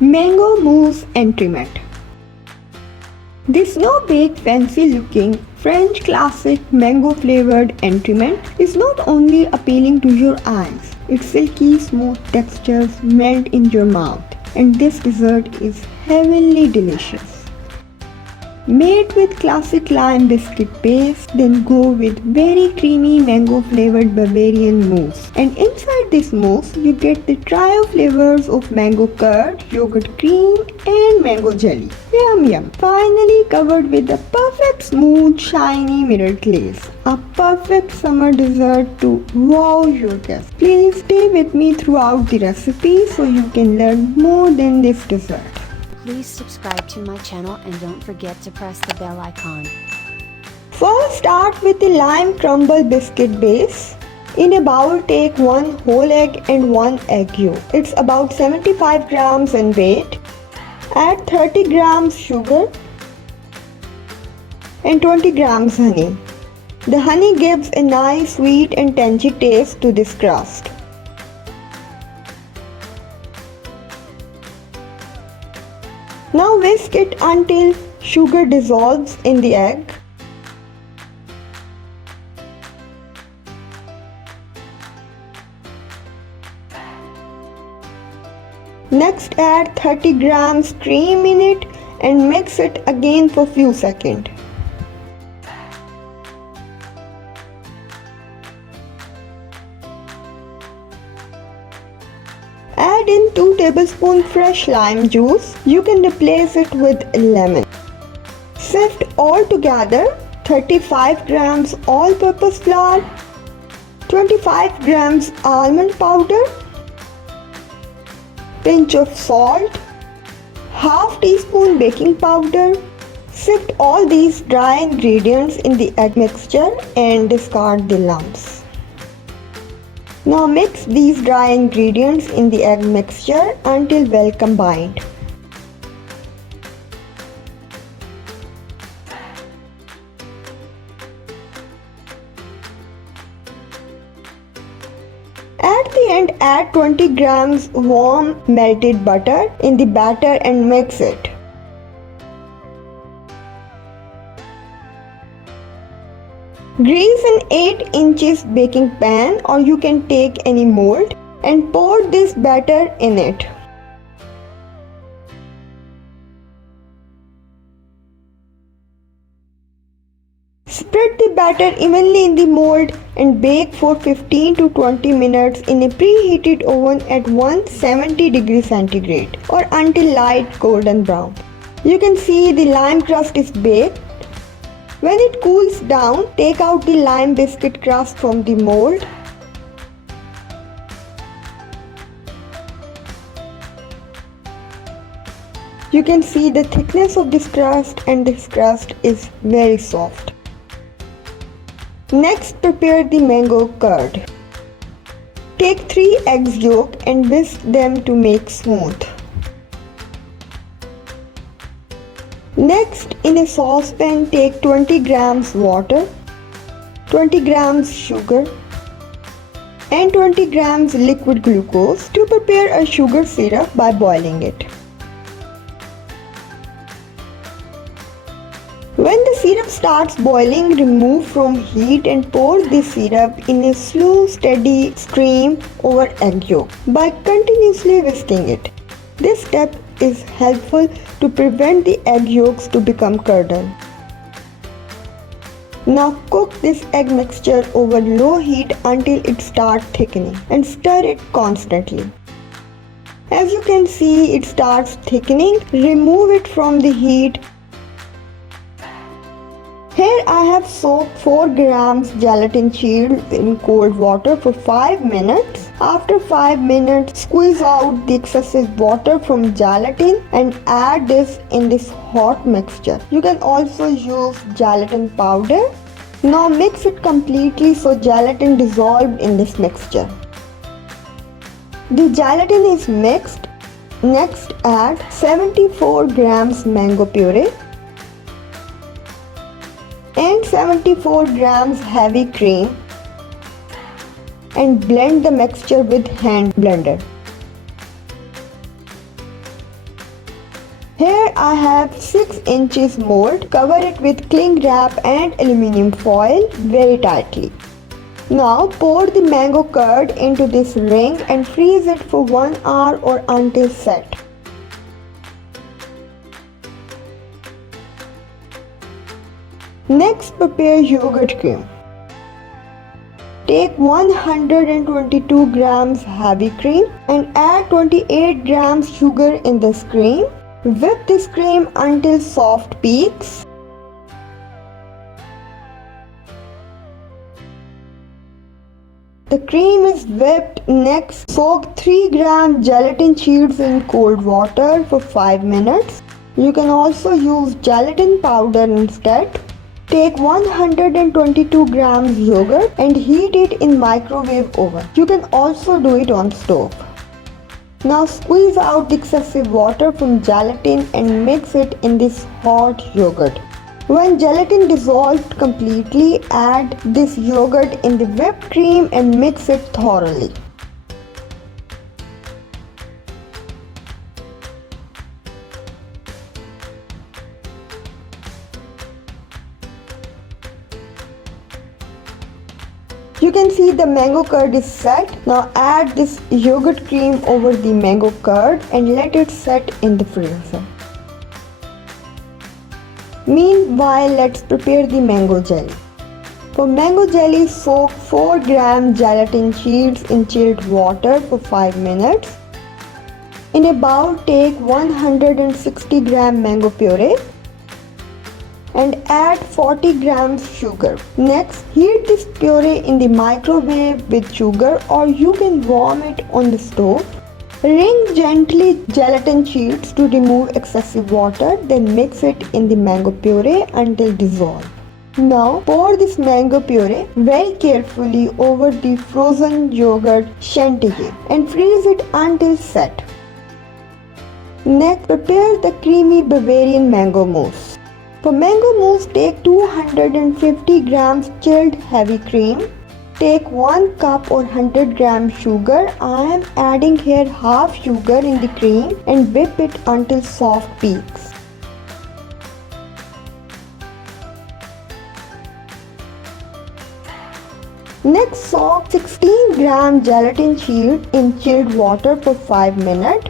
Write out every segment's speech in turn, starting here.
Mango mousse entremet. This no-bake, fancy-looking French classic mango-flavored entremet is not only appealing to your eyes, its silky smooth textures melt in your mouth, and this dessert is heavenly delicious. Made with classic lime biscuit base, then go with very creamy mango flavored Bavarian mousse. And inside this mousse, you get the trio flavors of mango curd, yogurt cream, and mango jelly. Yum yum! Finally covered with a perfect smooth, shiny mirror glaze. A perfect summer dessert to wow your guests. Please stay with me throughout the recipe so you can learn more than this dessert. Please subscribe to my channel and don't forget to press the bell icon. First start with the lime crumble biscuit base. In a bowl take 1 whole egg and 1 egg yolk. It's about 75 grams in weight. Add 30 grams sugar and 20 grams honey. The honey gives a nice sweet and tangy taste to this crust. Now whisk it until sugar dissolves in the egg. Next add 30 grams cream in it and mix it again for few seconds. Add in 2 tablespoons fresh lime juice. You can replace it with lemon. Sift all together 35 grams all-purpose flour, 25 grams almond powder, pinch of salt, half teaspoon baking powder. Sift all these dry ingredients in the egg mixture and discard the lumps. Now mix these dry ingredients in the egg mixture until well combined. At the end, add 20 grams warm melted butter in the batter and mix it. Grease an 8 inches baking pan, or you can take any mold, and pour this batter in it. Spread the batter evenly in the mold and bake for 15 to 20 minutes in a preheated oven at 170 degrees centigrade or until light golden brown. You can see the lime crust is baked. When it cools down, take out the lime biscuit crust from the mold. You can see the thickness of this crust, and this crust is very soft. Next, prepare the mango curd. Take 3 eggs yolk and whisk them to make smooth. Next, in a saucepan, take 20 grams water, 20 grams sugar, and 20 grams liquid glucose to prepare a sugar syrup by boiling it. When the syrup starts boiling, remove from heat and pour the syrup in a slow, steady stream over egg yolk by continuously whisking it. This step is helpful to prevent the egg yolks to become curdled. Now cook this egg mixture over low heat until it starts thickening and stir it constantly. As you can see, it starts thickening. Remove it from the heat. Here I have soaked 4 grams gelatin shield in cold water for 5 minutes. After 5 minutes, squeeze out the excessive water from gelatin and add this in this hot mixture. You can also use gelatin powder. Now mix it completely so gelatin dissolved in this mixture. The gelatin is mixed. Next add 74 grams mango puree and 74 grams heavy cream and blend the mixture with hand blender. Here I have 6 inches mold. Cover it with cling wrap and aluminium foil very tightly. Now pour the mango curd into this ring and freeze it for 1 hour or until set. Next, prepare yogurt cream. Take 122 grams heavy cream and add 28 grams sugar in this cream. Whip this cream until soft peaks. The cream is whipped. Next, soak 3 gram gelatin sheets in cold water for 5 minutes. You can also use gelatin powder instead. Take 122 grams yogurt and heat it in microwave oven. You can also do it on stove. Now squeeze out the excessive water from gelatin and mix it in this hot yogurt. When gelatin dissolved completely, add this yogurt in the whipped cream and mix it thoroughly. You can see the mango curd is set. Now add this yogurt cream over the mango curd and let it set in the freezer. Meanwhile, let's prepare the mango jelly. For mango jelly, soak 4 gram gelatin sheets in chilled water for 5 minutes. In a bowl, take 160 gram mango puree and add 40 grams sugar. Next, heat this puree in the microwave with sugar, or you can warm it on the stove. Wring gently gelatin sheets to remove excessive water, then mix it in the mango puree until dissolved. Now pour this mango puree very carefully over the frozen yogurt chantilly and freeze it until set. Next, prepare the creamy Bavarian mango mousse. For mango mousse, take 250 grams chilled heavy cream. Take 1 cup or 100 grams sugar. I am adding here half sugar in the cream and whip it until soft peaks. Next, soak 16 gram gelatin sheet in chilled water for 5 minutes.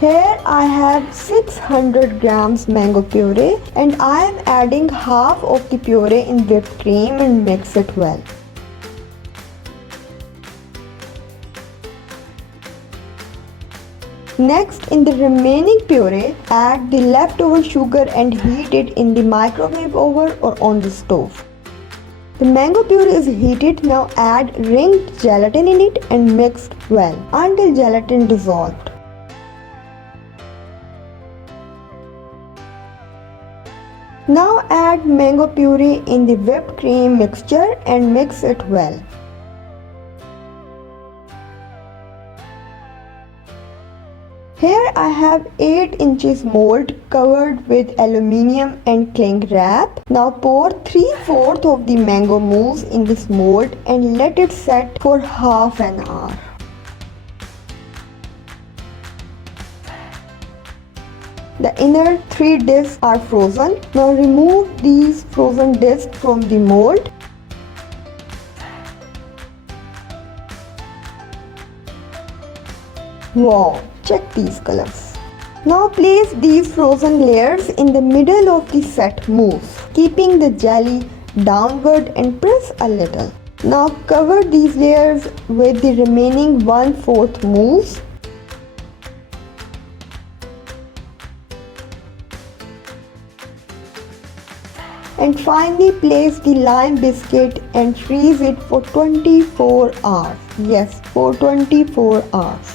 Here I have 600 grams mango puree and I am adding half of the puree in whipped cream and mix it well. Next, in the remaining puree, add the leftover sugar and heat it in the microwave oven or on the stove. The mango puree is heated. Now add ringed gelatin in it and mix well until gelatin dissolved. Now add mango puree in the whipped cream mixture and mix it well. Here I have 8 inches mold covered with aluminium and cling wrap. Now pour 3/4 of the mango mousse in this mold and let it set for half an hour. The inner 3 discs are frozen. Now remove these frozen discs from the mold. Wow, check these colors. Now place these frozen layers in the middle of the set mousse, keeping the jelly downward and press a little. Now cover these layers with the remaining 1/4 mousse. And finally place the lime biscuit and freeze it for 24 hours. Yes, for 24 hours.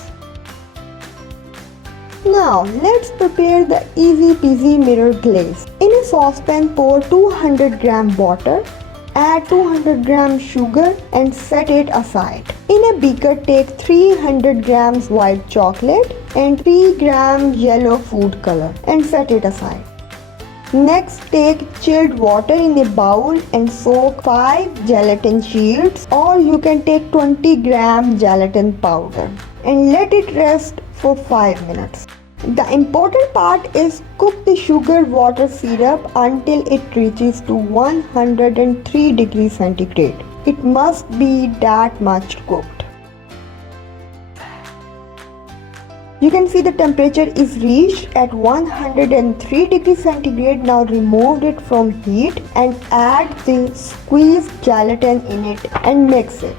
Now let's prepare the easy peasy mirror glaze. In a saucepan, pour 200 gram water, add 200 gram sugar and set it aside. In a beaker, take 300 grams white chocolate and 3 grams yellow food color and set it aside. Next, take chilled water in a bowl and soak 5 gelatin sheets, or you can take 20 gram gelatin powder and let it rest for 5 minutes. The important part is cook the sugar water syrup until it reaches to 103 degrees centigrade. It must be that much cooked. You can see the temperature is reached at 103 degrees centigrade. Now remove it from heat and add the squeezed gelatin in it and mix it.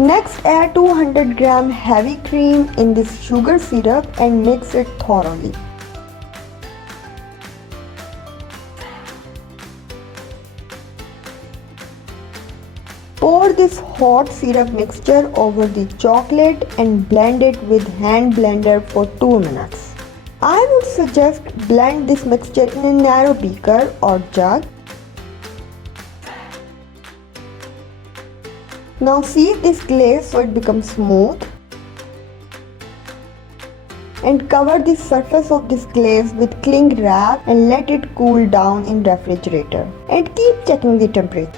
Next, add 200 gram heavy cream in this sugar syrup and mix it thoroughly. Pour this hot syrup mixture over the chocolate and blend it with hand blender for 2 minutes. I would suggest blend this mixture in a narrow beaker or jug. Now sieve this glaze so it becomes smooth and cover the surface of this glaze with cling wrap and let it cool down in refrigerator and keep checking the temperature.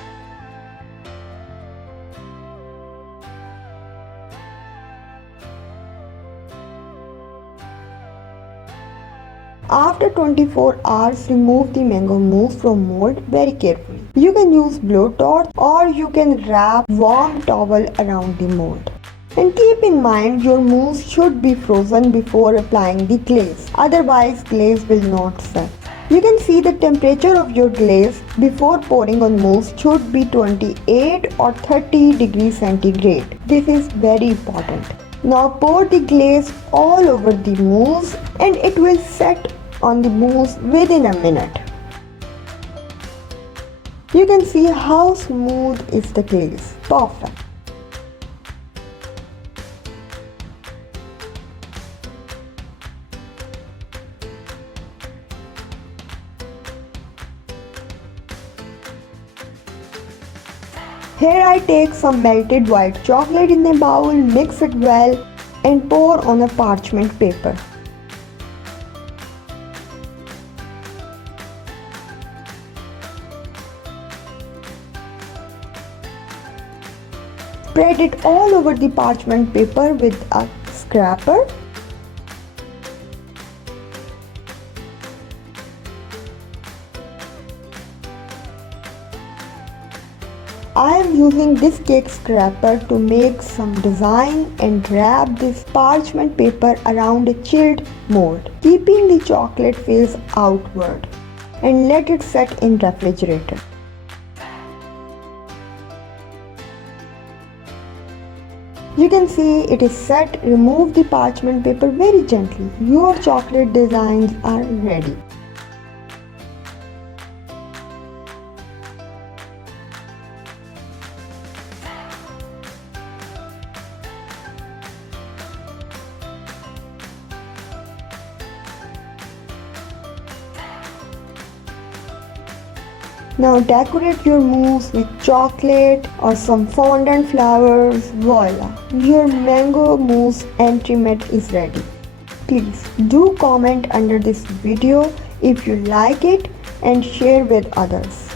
After 24 hours, remove the mango mousse from mold very carefully. You can use blowtorch or you can wrap warm towel around the mold. And keep in mind your mousse should be frozen before applying the glaze, otherwise glaze will not set. You can see the temperature of your glaze before pouring on mousse should be 28 or 30 degrees centigrade. This is very important. Now pour the glaze all over the mousse and it will set on the mousse within a minute. You can see how smooth is the glaze. Perfect. Here I take some melted white chocolate in a bowl, mix it well and pour on a parchment paper. Spread it all over the parchment paper with a scraper. I am using this cake scraper to make some design and wrap this parchment paper around a chilled mold, keeping the chocolate face outward, and let it set in refrigerator. You can see it is set. Remove the parchment paper very gently. Your chocolate designs are ready. Now decorate your mousse with chocolate or some fondant flowers. Voila! Your mango mousse entremet is ready. Please do comment under this video if you like it and share with others.